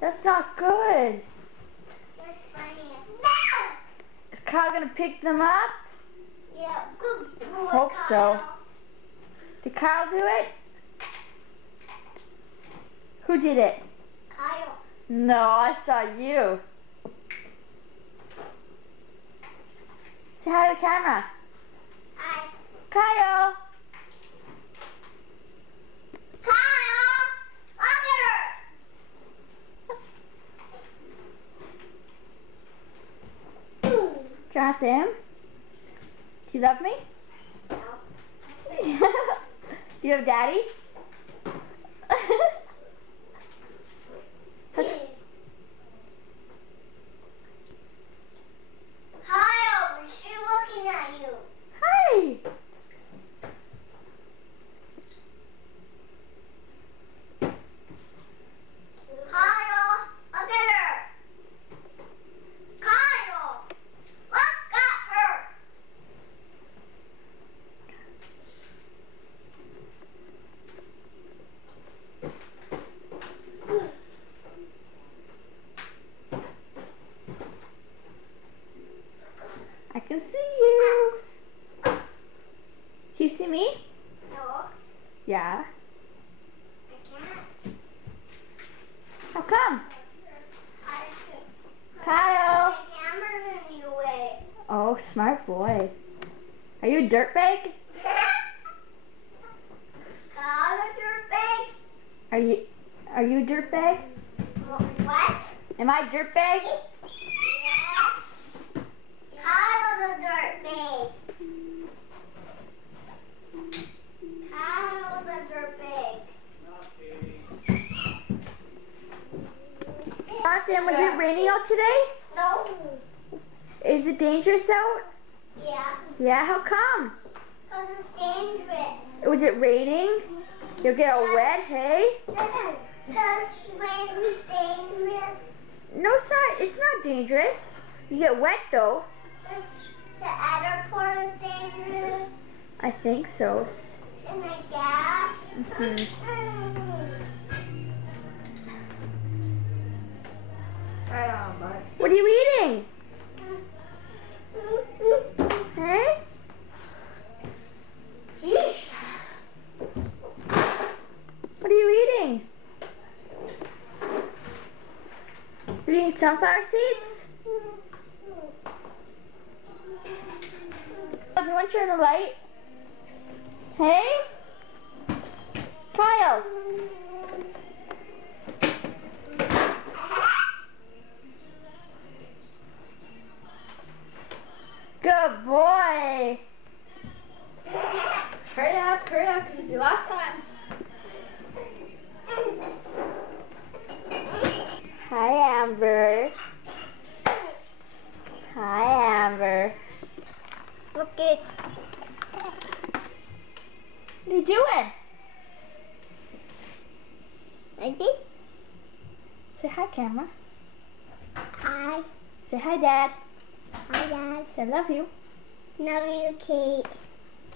That's not good. That's funny. Is Kyle gonna pick them up? Yeah, good boy, Hope so. Kyle. Did Kyle do it? Who did it? Kyle. No, I saw you. Say hi to the camera. Hi. Kyle! Kyle! Look at her! Jonathan? Do you love me? No. Do you have daddy? Kyle, she's looking at you. Hi! Kyle, look at her. Kyle, look at her. I can see you. Can you see me? No, Yeah. I can't. How come? The Kyle! camera's in the way. Oh, smart boy. Are you a dirtbag? Kyle, a dirtbag? Are you a dirtbag? What? Am I a dirtbag? Yes. Kyle's a dirtbag. Kyle's a dirtbag. Jonathan, was it raining out today? No. Is it dangerous out? Yeah, Yeah, how come? because it's dangerous. Was it raining? You'll get all wet, hey? Because rain's dangerous. No, it's not dangerous. You get wet though. The other part is dangerous. I think so. And the gas. Mhm. What are you eating? Hey? What are you eating? You're eating sunflower seeds? Oh, do you want to turn the light? Hey? Kyle! Good boy! Hurry up, because it's your last time. Hi, Amber. Hi, Amber. Look it. What are you doing? Ready? Say hi, camera. Hi. Say hi, Dad. Hi, Dad. Say I love you. Love you, Kate.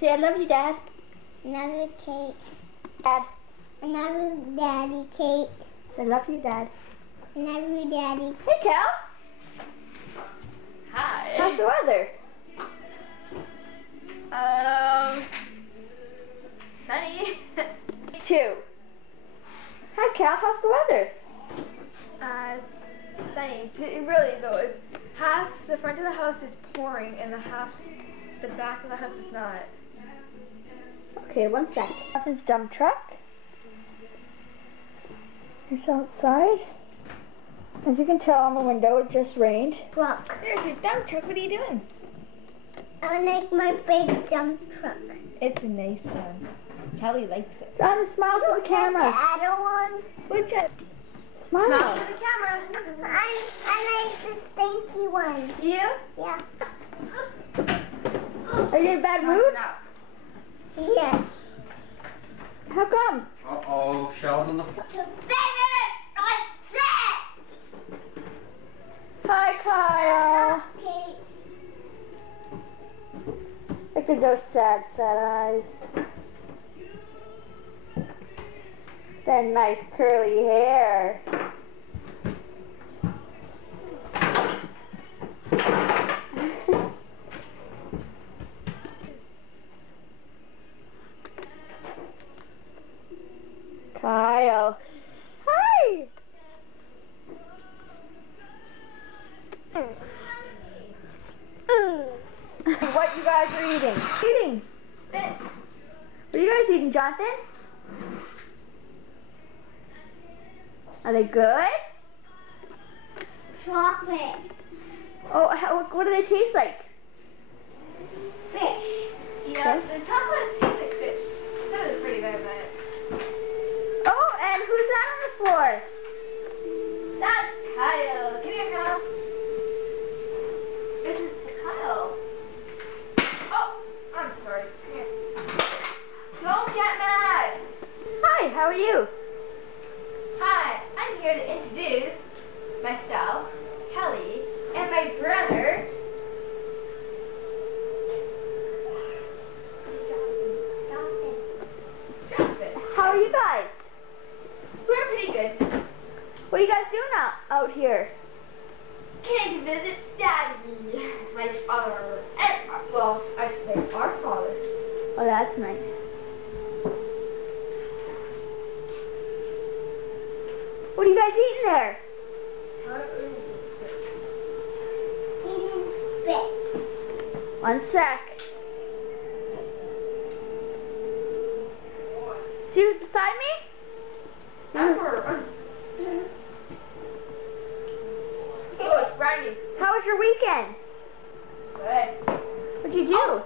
Say I love you, Dad. Love you, Kate. Dad. I love you, Daddy, Kate. Say I love you, Dad. I love you, Daddy. Hey, Cal. Hi. How's the weather? Sunny. Me too. Hi, Cal. How's the weather? Sunny. Really though, it's half the front of the house is pouring and the back of the house is not. Okay, one sec. His dump truck. It's outside. As you can tell on the window, it just rained. Look. There's your dump truck. What are you doing? I like my big dump truck. It's a nice one. Kelly likes it. John, smile to the camera. The other one. Which one? Smile. Smile to the camera. I like the stinky one. You? Yeah. Are you in a bad mood? Yes. How come? Uh-oh, shells on the floor. Hi, Kyle. Kate. Look at those sad, sad eyes. That nice curly hair. eating? Spits. What are you guys eating, Jonathan? Are they good? Chocolate. Oh, what do they taste like? Fish. Yeah, the chocolate tastes like fish. That is pretty good, but Oh, and who's that on the floor? that's Kyle. Come here, Kyle. This is Kyle. Oh, I'm sorry. Come here. Don't get mad. Hi, how are you? Hi, I'm here to introduce myself, Kelly, and my brother. Jonathan. How are you guys? We're pretty good. What are you guys doing out here? Came to visit Daddy, my father, and well, I should say our father. Oh, that's nice. What are you guys eating there? Eating spits. One sec. See who's beside me? Oh, it's briny. How was your weekend? Good. What'd you do?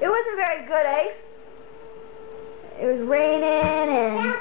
It wasn't very good, eh? It was raining and